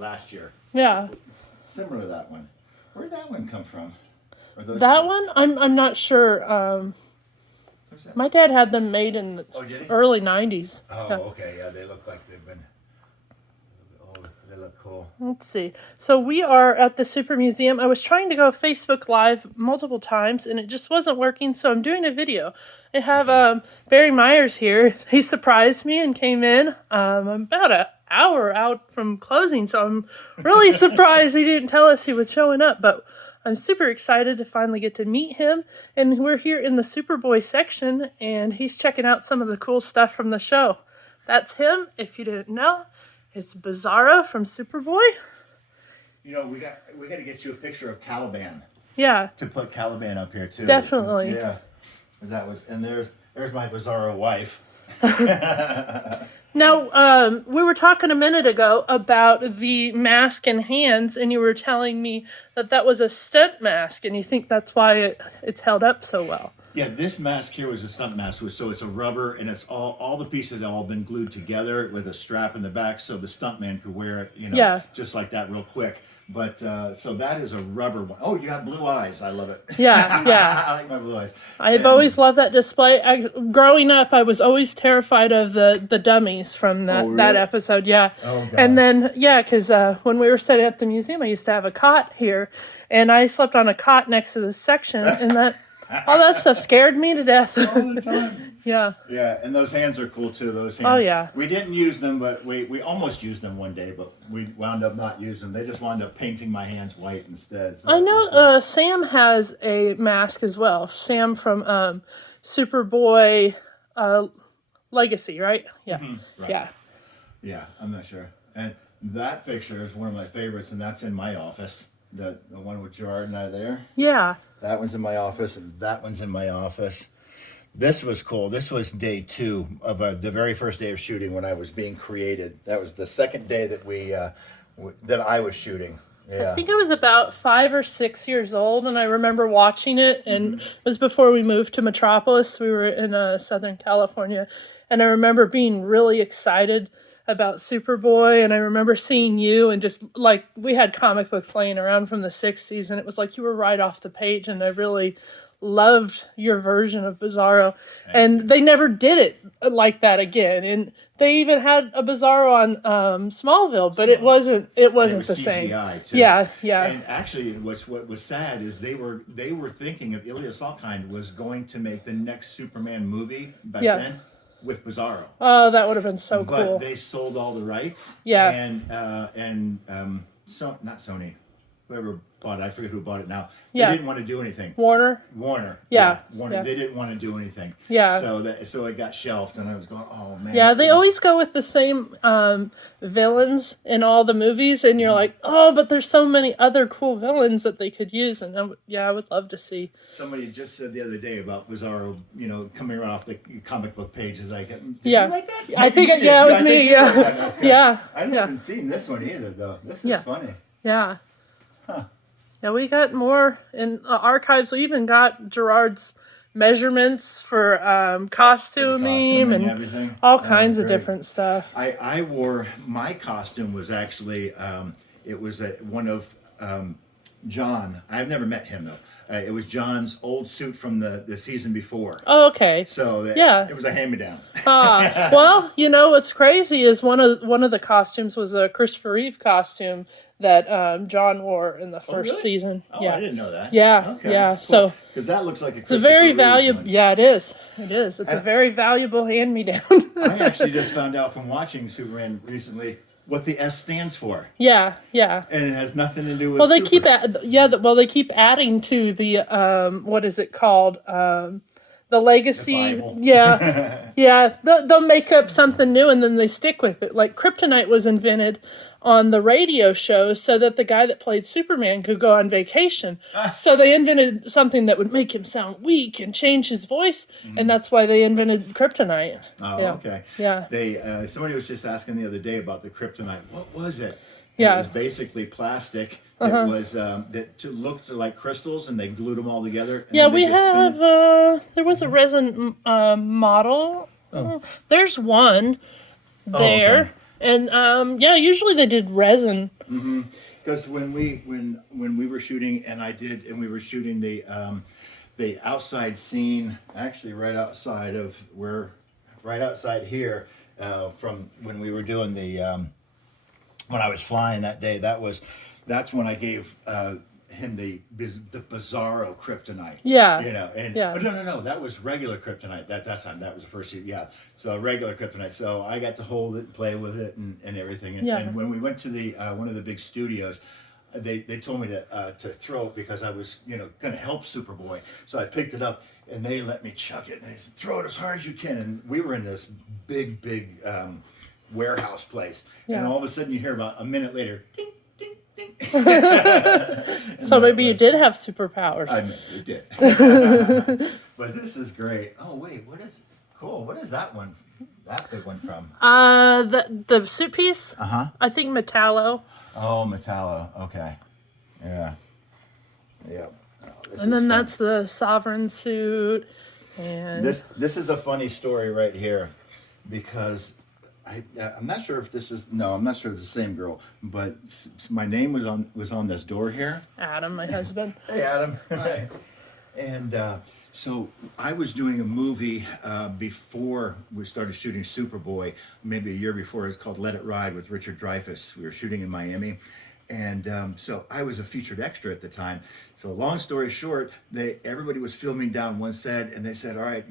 last year. Yeah. Similar to that one. Where did that one come from? That one, I'm not sure. My dad had them made in the early 90s. Oh, yeah. Okay. Yeah, they look like they've been. Oh, they look cool. Let's see. So we are at the Super Museum. I was trying to go Facebook Live multiple times, and it just wasn't working, so I'm doing a video. I have Barry Myers here. He surprised me and came in. I'm about an hour out from closing, so I'm really surprised he didn't tell us he was showing up, but I'm super excited to finally get to meet him. And we're here in the Superboy section, and he's checking out some of the cool stuff from the show. That's him, if you didn't know. It's Bizarro from Superboy. You know, we got to get you a picture of Caliban. Yeah. To put Caliban up here too. Definitely. Yeah. And there's my Bizarro wife. Now, we were talking a minute ago about the mask and hands, and you were telling me that was a stunt mask, and you think that's why it's held up so well. Yeah, this mask here was a stunt mask, so it's a rubber, and it's all the pieces have all been glued together with a strap in the back, so the stuntman could wear it, just like that, real quick. But so that is a rubber one. Oh, you got blue eyes. I love it. Yeah, yeah. I like my blue eyes. I've always loved that display. Growing up, I was always terrified of the dummies from that episode. Yeah. Oh, gosh. And then, because when we were staying at the museum, I used to have a cot here, and I slept on a cot next to this section, and all that stuff scared me to death. All the time. Yeah. Yeah, and those hands are cool too. Those hands. Oh yeah. We didn't use them, but we almost used them one day, but we wound up not using them. They just wound up painting my hands white instead. So I know Sam has a mask as well. Sam from Superboy Legacy, right? Yeah. Mm-hmm. Right. Yeah. Yeah, I'm not sure. And that picture is one of my favorites, and that's in my office. The one with Gerard and I there. Yeah. That one's in my office, and that one's in my office. This was cool. This was day 2 of the very first day of shooting when I was being created. That was the second day that I was shooting. Yeah. I think I was about 5 or 6 years old, and I remember watching it, and it was before we moved to Metropolis. We were in Southern California, and I remember being really excited about Superboy, and I remember seeing you, and just like we had comic books laying around from the 60s, and it was like you were right off the page, and I really loved your version of Bizarro. And they never did it like that again, and they even had a Bizarro on Smallville, but it wasn't the CGI same. too. Yeah. And actually, what was sad is they were thinking of Ilya Salkind was going to make the next Superman movie back then with Bizarro. Oh, that would have been so cool. But they sold all the rights. Yeah. And not Sony, whoever bought it, I forget who bought it now. Yeah. They didn't want to do anything. Warner. Yeah. Warner. Yeah. They didn't want to do anything. Yeah. So it got shelved, and I was going, oh man. Yeah, they always go with the same villains in all the movies, and you're like, oh, but there's so many other cool villains that they could use, and I would love to see. Somebody just said the other day about Bizarro, coming right off the comic book pages. Did you write that? I think, it was me. Yeah. Yeah. I haven't seen this one either, though. This is funny. Yeah. Huh. Yeah, we got more in archives. We even got Gerard's measurements for costuming and everything. All kinds of different stuff. I wore, my costume was actually, it was one of John. I've never met him though. It was John's old suit from the season before. Oh, okay. So it was a hand-me-down. Well, what's crazy is one of the costumes was a Christopher Reeve costume that John wore in the first season. Oh, yeah. I didn't know that. Yeah, okay. yeah. Cool. So because that looks like it's a very valuable. Yeah, it is. It is. It's a very valuable hand-me-down. I actually just found out from watching Superman recently what the S stands for. Yeah. And it has nothing to do with. Well, they keep they keep adding to the what is it called? The legacy. The Bible. Yeah. They'll make up something new and then they stick with it. Like kryptonite was invented on the radio show so that the guy that played Superman could go on vacation. So they invented something that would make him sound weak and change his voice, and that's why they invented kryptonite. Oh, yeah. Okay. Yeah. They somebody was just asking the other day about the kryptonite. What was it? Yeah. It was basically plastic. That was that looked like crystals, and they glued them all together. Yeah, we have. There was a resin model. Oh. There's one there. Okay. And yeah, usually they did resin. Because when we were shooting, we were shooting the outside scene, actually right outside here, from when we were doing when I was flying that day. That's when I gave him the Bizarro kryptonite. Yeah. Oh, no, that was regular kryptonite. That time, that was the first year. Yeah, so regular kryptonite. So I got to hold it and play with it and everything. And when we went to the one of the big studios, they told me to throw it because I was going to help Superboy. So I picked it up and they let me chuck it. And they said, throw it as hard as you can. And we were in this big warehouse place. And all of a sudden you hear about a minute later, ding, ding, ding. So maybe you did have superpowers. I mean, we did. But this is great. Oh, wait, what is it? Cool. What is that one? That big one from? The suit piece? Uh-huh. I think Metallo. Oh, Metallo. Okay. Yeah. Yeah. Oh, and then that's the Sovereign suit. And this is a funny story right here, because I'm not sure if I'm not sure it's the same girl, but my name was on this door here. Adam, my husband. Hey, Adam. Hi. And so I was doing a movie before we started shooting Superboy, maybe a year before. It was called Let It Ride with Richard Dreyfuss. We were shooting in Miami. And so I was a featured extra at the time. So long story short, everybody was filming down one set, and they said, all right,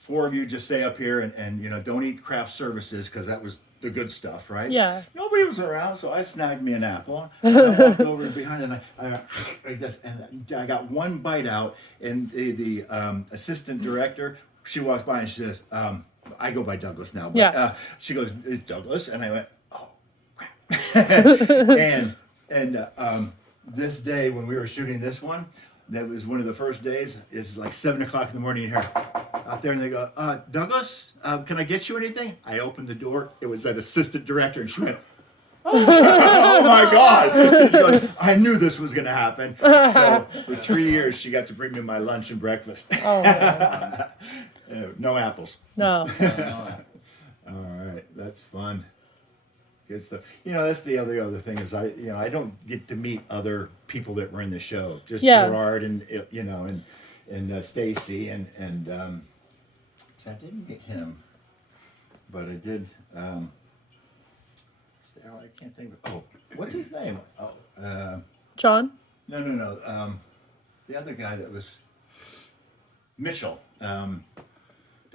4 of you just stay up here and don't eat craft services, because that was the good stuff, right? Yeah. Nobody was around, so I snagged me an apple. I walked over behind it, and I like this, and I got one bite out, and the assistant director, she walked by and she says, I go by Douglas now, but she goes, Douglas, and I went, oh, crap. and this day when we were shooting this one, that was one of the first days, it's like 7 o'clock in the morning, you hear out there, and they go, Douglas, can I get you anything? I opened the door. It was that assistant director, and she went, oh my God. She goes, I knew this was going to happen. So for 3 years, she got to bring me my lunch and breakfast. Oh, no apples. No. All right, that's fun. Good stuff. That's the other thing is I don't get to meet other people that were in the show. Just Gerard and Stacy and so I didn't meet him, but I did. I can't think of. Oh, what's his name? Oh, John? No. The other guy that was Mitchell. The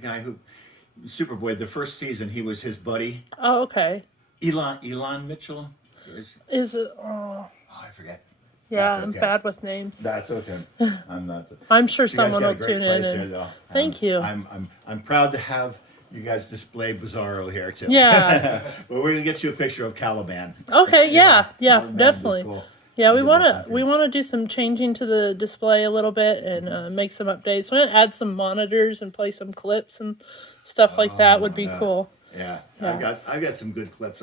guy who Superboy. The first season, he was his buddy. Oh, okay. Elon Mitchell? Is it? Oh, I forget. Yeah, I'm bad with names. That's okay. I'm not. I'm sure someone will tune in. Thank you. I'm proud to have you guys display Bizarro here too. Yeah. But we're gonna get you a picture of Caliban. Okay. Yeah. Definitely. Cool. Yeah, we want to do some changing to the display a little bit and make some updates. We're gonna add some monitors and play some clips and stuff like that. Would be cool. Yeah. I've got some good clips.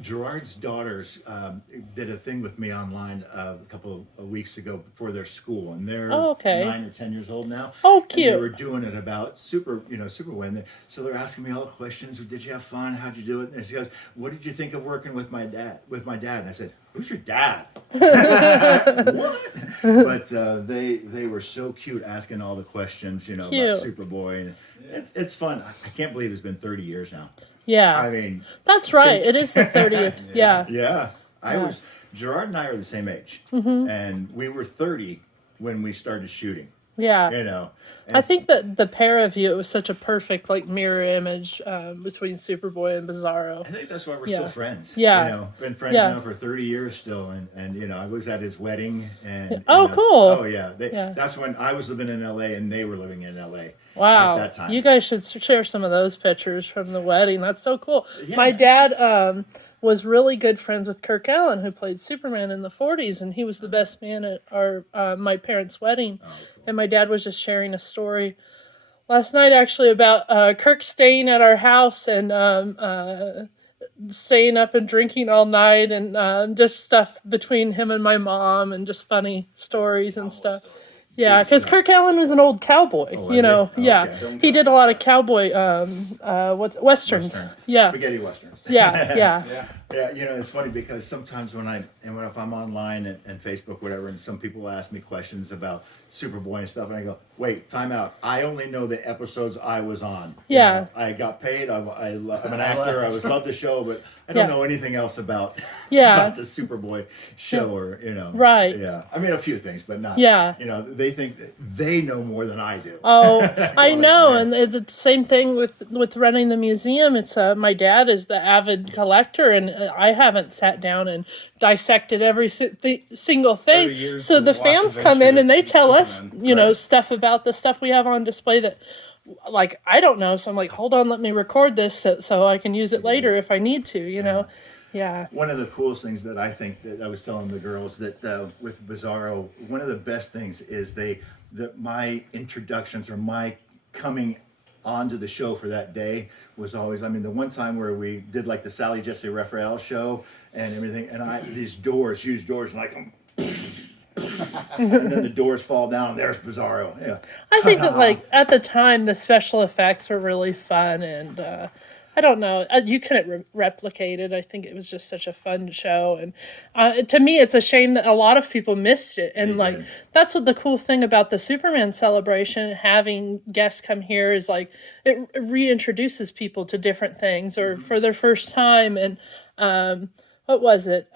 Gerard's daughters did a thing with me online a couple of weeks ago for their school, and they're 9 or 10 years old now. Oh, cute! And they were doing it about Superboy. So they're asking me all the questions. Did you have fun? How'd you do it? And she goes, "What did you think of working with my dad?" And I said, "Who's your dad?" What? But they were so cute, asking all the questions, about Superboy, and it's fun. I can't believe it's been 30 years now. Yeah. I mean, that's right. It is the 30th. Yeah. Yeah. Gerard and I are the same age, and we were 30 when we started shooting. Yeah. I think that the pair of you, it was such a perfect mirror image between Superboy and Bizarro. I think that's why we're still friends. Yeah. Been friends now for 30 years still, and I was at his wedding, and cool. Oh yeah. That's when I was living in LA and they were living in LA. Wow. At that time. You guys should share some of those pictures from the wedding. That's so cool. Yeah. My dad was really good friends with Kirk Allen, who played Superman in the 40s, and he was the best man at my parents' wedding. Oh, cool. And my dad was just sharing a story last night, actually, about Kirk staying at our house and staying up and drinking all night, and just stuff between him and my mom, and just funny stories and stuff. Yeah, because Kirk Allen was an old cowboy, was you know. he? Oh, yeah, okay. he did a lot of cowboy, westerns. Yeah, Spaghetti westerns. yeah. Yeah. Yeah, it's funny because sometimes if I'm online and Facebook, whatever, and some people ask me questions about Superboy and stuff, and I go, wait, time out. I only know the episodes I was on. Yeah. I got paid. I'm an actor. I was love the show, but I don't know anything else about about the Superboy show or Right. Yeah, I mean a few things, but not. Yeah. They think that they know more than I do. Oh, I know, and it's the same thing with running the museum. It's my dad is the avid collector, and I haven't sat down and dissected every single thing. So the fans come in and they tell us, stuff about the stuff we have on display that, like, I don't know. So I'm like, hold on, let me record this so I can use it later if I need to. Yeah. One of the coolest things that I think that I was telling the girls that with Bizarro, one of the best things is my introductions or my coming onto the show for that day was always, the one time where we did like the Sally Jesse Raphael show and everything, and these huge doors, and like, and then the doors fall down, and there's Bizarro. Yeah. I think that, like, at the time, the special effects were really fun, and I don't know, you couldn't replicate it. I think it was just such a fun show, and to me, it's a shame that a lot of people missed it. And that's what the cool thing about the Superman celebration, having guests come here, is like it reintroduces people to different things or for their first time. And what was it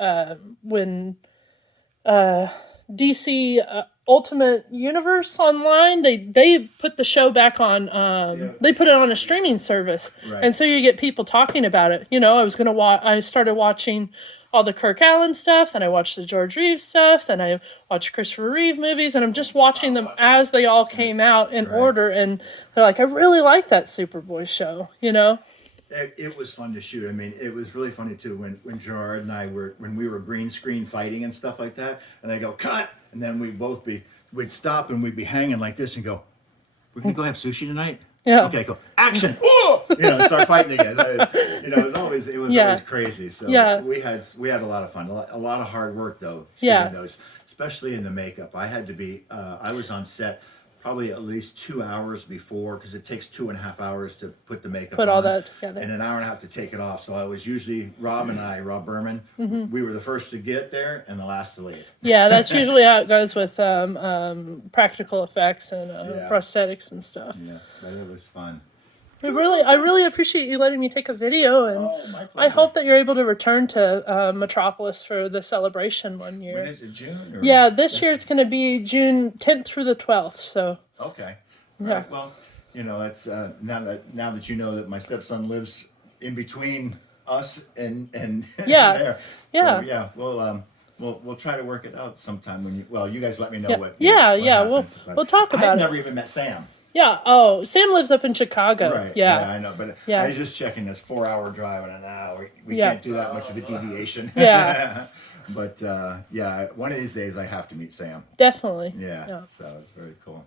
when DC Ultimate Universe Online, they put the show back on, they put it on a streaming service. Right. And so you get people talking about it. I started watching all the Kirk Allen stuff, and I watched the George Reeves stuff, and I watched Christopher Reeve movies, and I'm just watching them as they all came out in order, and they're like, I really like that Superboy show, It was fun to shoot. It was really funny too when Gerard and I when we were green screen fighting and stuff like that, and they go cut, and then we'd stop and we'd be hanging like this and go, we're gonna go have sushi tonight. Yeah. Okay, go action. Start fighting again. It was always crazy. So we had a lot of fun, a lot of hard work though shooting those, especially in the makeup. I had to be. I was on set probably at least 2 hours before, because it takes 2.5 hours to put the makeup on. Put all that together. And an hour and a half to take it off. So I was usually, Rob Berman, we were the first to get there and the last to leave. Yeah, that's usually how it goes with practical effects and prosthetics and stuff. Yeah, but it was fun. I really appreciate you letting me take a video, and my pleasure. I hope that you're able to return to Metropolis for the celebration one year. When is it, June? Or? Yeah, this year it's going to be June 10th through the 12th. So. Okay. Yeah. Right. Well, that's now that you know that my stepson lives in between us and there. Yeah. So, yeah. We'll try to work it out sometime when you guys let me know what. Yeah. Happens. We'll talk about it. I've never even met Sam. Yeah. Oh, Sam lives up in Chicago. Right. Yeah. I know, but I was just checking this 4-hour drive, and we can't do that much of a deviation. Yeah. But one of these days I have to meet Sam. Definitely. Yeah. So it's very cool.